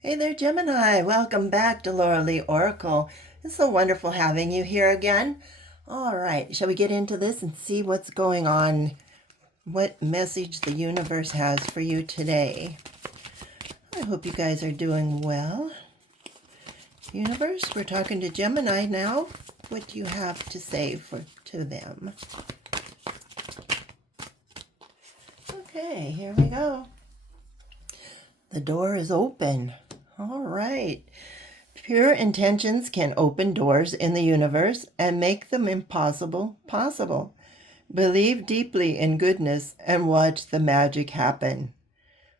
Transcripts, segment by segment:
Hey there, Gemini. Welcome back to Laura Lee Oracle. It's so wonderful having you here again. All right, shall we get into this and see what's going on? What message the universe has for you today? I hope you guys are doing well. Universe, we're talking to Gemini now. What do you have to say to them? Okay, here we go. The door is open. All right. Pure intentions can open doors in the universe and make the impossible possible. Believe deeply in goodness and watch the magic happen.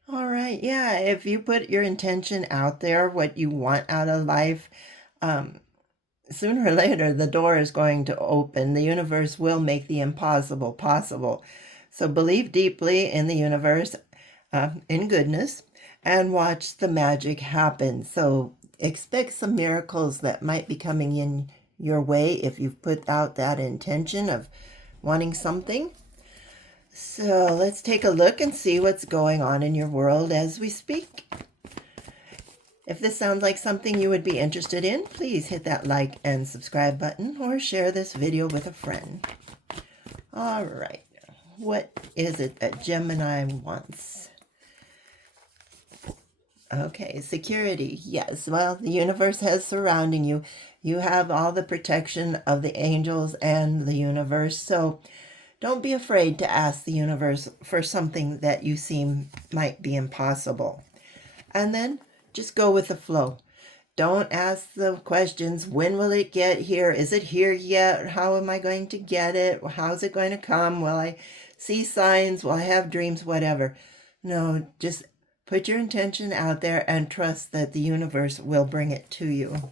All right, yeah, if you put your intention out there, what you want out of life, sooner or later the door is going to open. The universe will make the impossible possible. So believe deeply in the universe, in goodness, and watch the magic happen. So expect some miracles that might be coming in your way if you've put out that intention of wanting something. So let's take a look and see what's going on in your world as we speak. If this sounds like something you would be interested in, please hit that like and subscribe button or share this video with a friend. All right, what is it that Gemini wants? Okay, security. Yes, well, the universe has surrounding you. You have all the protection of the angels and the universe. So don't be afraid to ask the universe for something that you seem might be impossible. And then just go with the flow. Don't ask the questions, when will it get here? Is it here yet? How am I going to get it? How's it going to come? Will I see signs? Will I have dreams? Whatever. No, just put your intention out there and trust that the universe will bring it to you.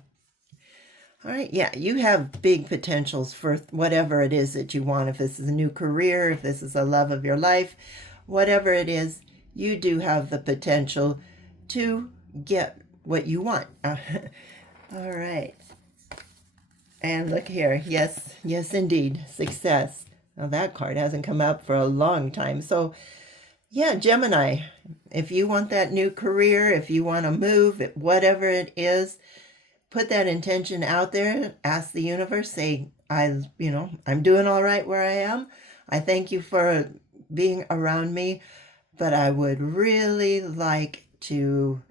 All right, yeah, you have big potentials for whatever it is that you want. If this is a new career, if this is a love of your life, whatever it is, you do have the potential to get what you want. All right. And look here. Yes, yes, indeed. Success. Now, that card hasn't come up for a long time. So, yeah, Gemini, if you want that new career, if you want to move, whatever it is, put that intention out there. Ask the universe, say, I'm doing all right where I am. I thank you for being around me, but I would really like to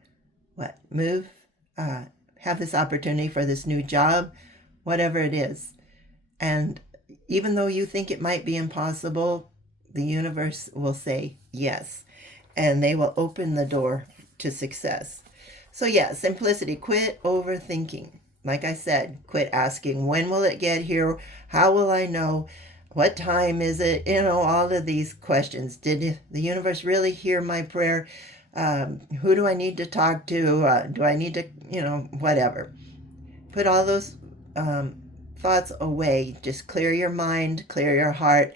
move, have this opportunity for this new job, whatever it is. And even though you think it might be impossible, the universe will say yes, and they will open the door to success. So yeah, simplicity, quit overthinking. Like I said, quit asking, when will it get here? How will I know? What time is it? All of these questions. Did the universe really hear my prayer? Who do I need to talk to? Do I need to, whatever. Put all those thoughts away. Just clear your mind, clear your heart,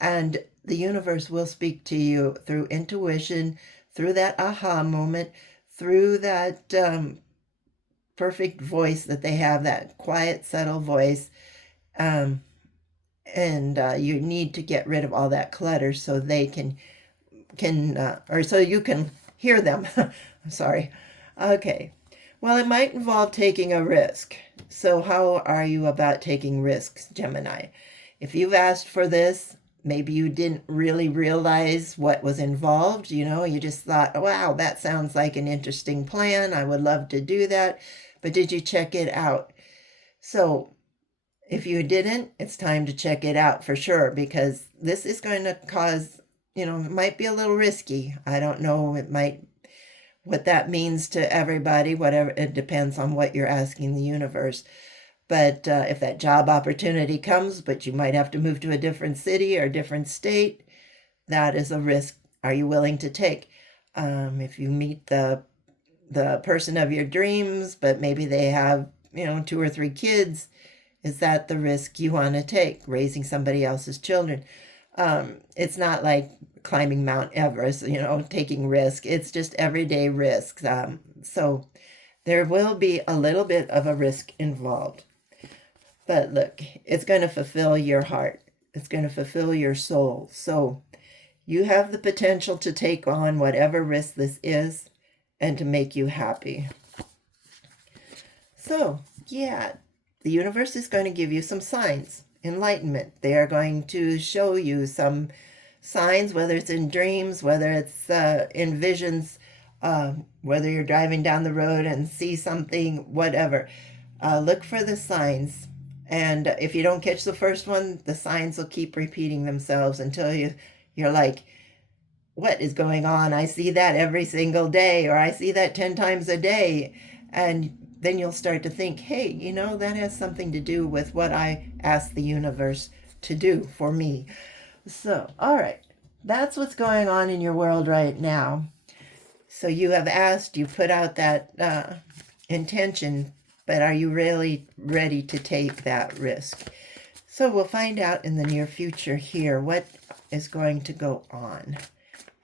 and the universe will speak to you through intuition, through that aha moment, through that perfect voice that they have, that quiet, subtle voice. And you need to get rid of all that clutter so they can or so you can hear them. I'm sorry. Okay. Well, it might involve taking a risk. So how are you about taking risks, Gemini? If you've asked for this, maybe you didn't really realize what was involved. You just thought, wow, that sounds like an interesting plan. I would love to do that. But did you check it out? So if you didn't, it's time to check it out for sure, because this is going to cause, it might be a little risky. I don't know. What that means to everybody, whatever, it depends on what you're asking the universe. But if that job opportunity comes, but you might have to move to a different city or a different state, that is a risk. Are you willing to take? If you meet the person of your dreams, but maybe they have, 2 or 3 kids, is that the risk you want to take, raising somebody else's children? It's not like climbing Mount Everest, taking risk. It's just everyday risks. So there will be a little bit of a risk involved. But look, it's going to fulfill your heart. It's going to fulfill your soul. So you have the potential to take on whatever risk this is. and to make you happy. So, yeah, the universe is going to give you some signs, enlightenment. They are going to show you some signs, whether it's in dreams, whether it's in visions, whether you're driving down the road and see something, whatever. Look for the signs. And if you don't catch the first one, the signs will keep repeating themselves until you're like, what is going on? I see that every single day, or I see that 10 times a day. And then you'll start to think, hey, that has something to do with what I asked the universe to do for me. So, all right, that's what's going on in your world right now. So you have asked, you put out that intention, but are you really ready to take that risk? So we'll find out in the near future here what is going to go on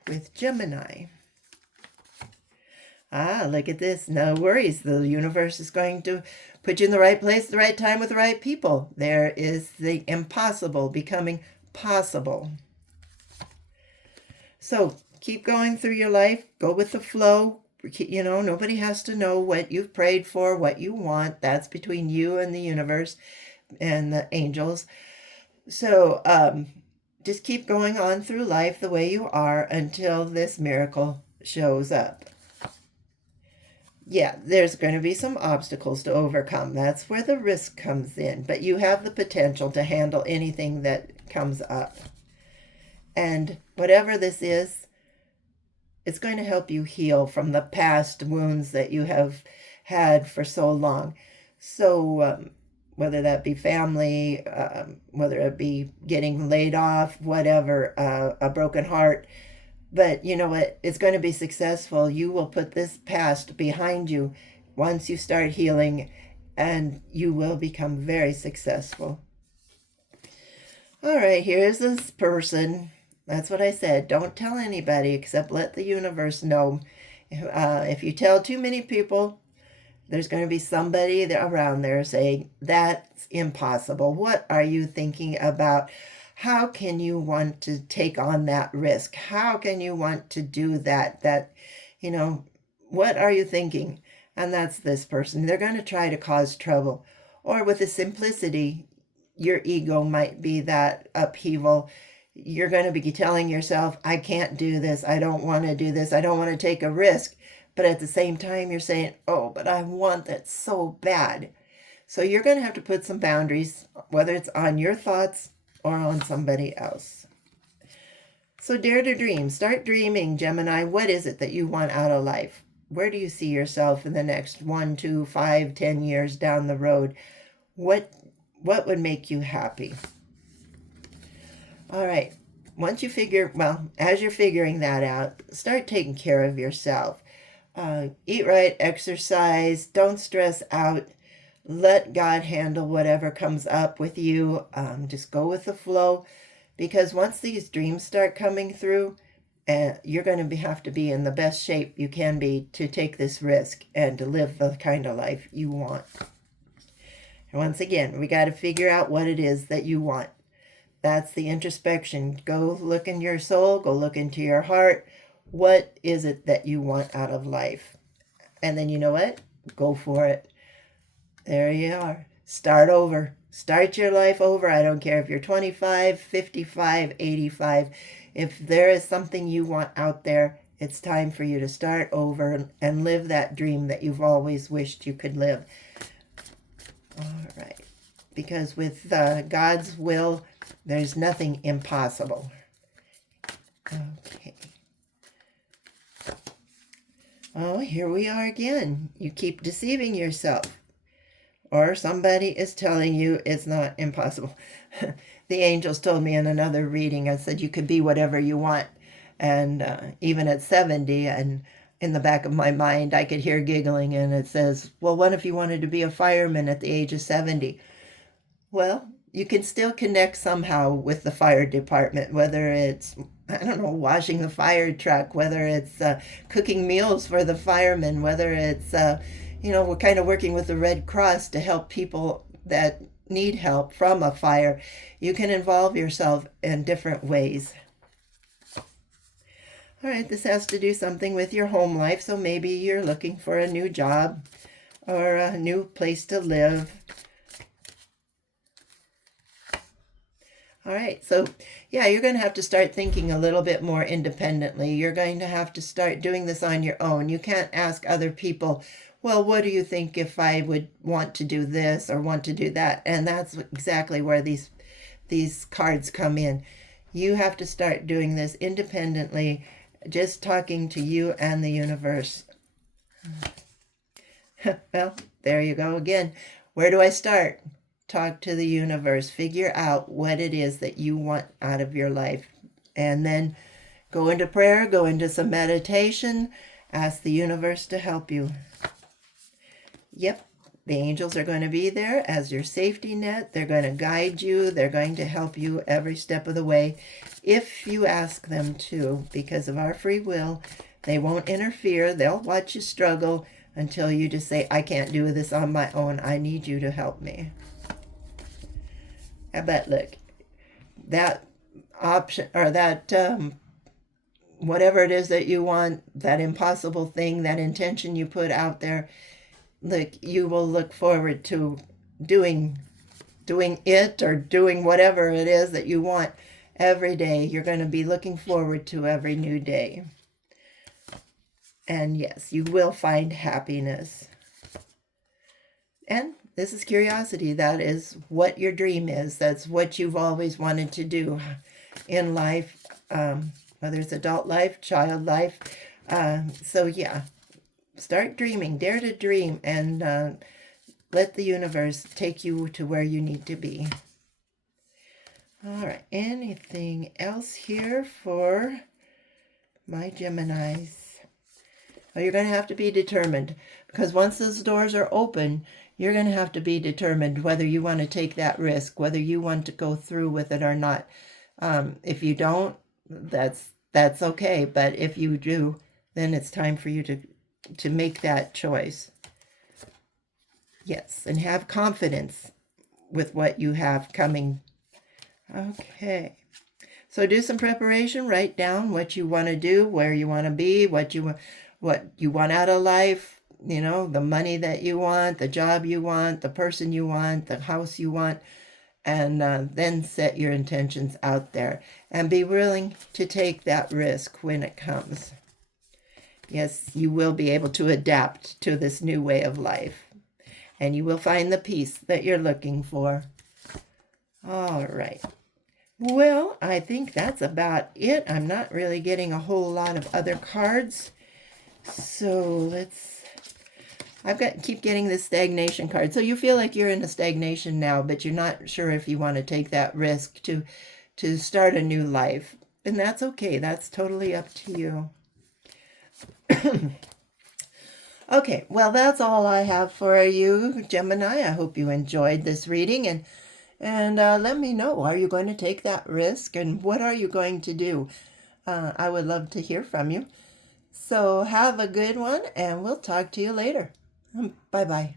with Gemini. Look at this. No worries. The universe is going to put you in the right place at the right time with the right people. There is the impossible becoming possible. So keep going through your life. Go with the flow. Nobody has to know what you've prayed for, what you want. That's between you and the universe and the angels. So just keep going on through life the way you are until this miracle shows up. Yeah, there's going to be some obstacles to overcome. That's where the risk comes in. But you have the potential to handle anything that comes up. And whatever this is, it's going to help you heal from the past wounds that you have had for so long. So whether that be family, whether it be getting laid off, whatever, a broken heart. But you know what? It's going to be successful. You will put this past behind you once you start healing, and you will become very successful. All right, here's this person. That's what I said. Don't tell anybody except let the universe know. If you tell too many people, there's going to be somebody around there saying, that's impossible. What are you thinking about? How can you want to take on that risk? How can you want to do that? What are you thinking? And that's this person. They're going to try to cause trouble. Or with the simplicity, your ego might be that upheaval. You're going to be telling yourself, I can't do this. I don't want to do this. I don't want to take a risk. But at the same time, you're saying, oh, but I want that so bad. So you're going to have to put some boundaries, whether it's on your thoughts or on somebody else. So dare to dream. Start dreaming, Gemini. What is it that you want out of life? Where do you see yourself in the next 1, 2, 5, 10 years down the road? What would make you happy? All right. Once you as you're figuring that out, start taking care of yourself. Eat right, exercise, don't stress out. Let God handle whatever comes up with you. Just go with the flow, because once these dreams start coming through, you're going to have to be in the best shape you can be to take this risk and to live the kind of life you want. And once again, we got to figure out what it is that you want. That's the introspection. Go look in your soul, go look into your heart. What is it that you want out of life? And then you know what? Go for it. There you are. Start over. Start your life over. I don't care if you're 25, 55, 85. If there is something you want out there, it's time for you to start over and live that dream that you've always wished you could live. All right. Because with God's will, there's nothing impossible. Okay. Oh, here we are again. You keep deceiving yourself. Or somebody is telling you it's not impossible. The angels told me in another reading, I said you could be whatever you want. And even at 70, and in the back of my mind, I could hear giggling, and it says, well, what if you wanted to be a fireman at the age of 70? Well, you can still connect somehow with the fire department, whether it's, washing the fire truck, whether it's cooking meals for the firemen, whether it's, we're kind of working with the Red Cross to help people that need help from a fire. You can involve yourself in different ways. All right, this has to do something with your home life. So maybe you're looking for a new job or a new place to live. All right, so yeah, you're going to have to start thinking a little bit more independently. You're going to have to start doing this on your own. You can't ask other people, well, what do you think if I would want to do this or want to do that? And that's exactly where these cards come in. You have to start doing this independently, just talking to you and the universe. Well, there you go again. Where do I start? Talk to the universe. Figure out what it is that you want out of your life. And then go into prayer, go into some meditation, ask the universe to help you. Yep, the angels are going to be there as your safety net. They're going to guide you. They're going to help you every step of the way if you ask them to. Because of our free will, they won't interfere. They'll watch you struggle until you just say, I can't do this on my own. I need you to help me. But look, that option or that whatever it is that you want, that impossible thing, that intention you put out there, look, you will look forward to doing it or doing whatever it is that you want every day. You're going to be looking forward to every new day. And yes, you will find happiness. And this is curiosity. That is what your dream is. That's what you've always wanted to do in life, whether it's adult life, child life. So yeah, start dreaming. Dare to dream and let the universe take you to where you need to be. All right. Anything else here for my Geminis? Well, you're going to have to be determined, because once those doors are open, you're going to have to be determined whether you want to take that risk, whether you want to go through with it or not. If you don't, that's okay. But if you do, then it's time for you to make that choice. Yes, and have confidence with what you have coming. Okay. So do some preparation. Write down what you want to do, where you want to be, what you want out of life. You know, the money that you want, the job you want, the person you want, the house you want, and then set your intentions out there and be willing to take that risk when it comes. Yes, you will be able to adapt to this new way of life, and you will find the peace that you're looking for. All right. Well, I think that's about it. I'm not really getting a whole lot of other cards. So keep getting this stagnation card. So you feel like you're in a stagnation now, but you're not sure if you want to take that risk to start a new life. And that's okay. That's totally up to you. Okay, well, that's all I have for you, Gemini. I hope you enjoyed this reading, and let me know, are you going to take that risk, and what are you going to do? I would love to hear from you. So have a good one, and we'll talk to you later. Bye-bye.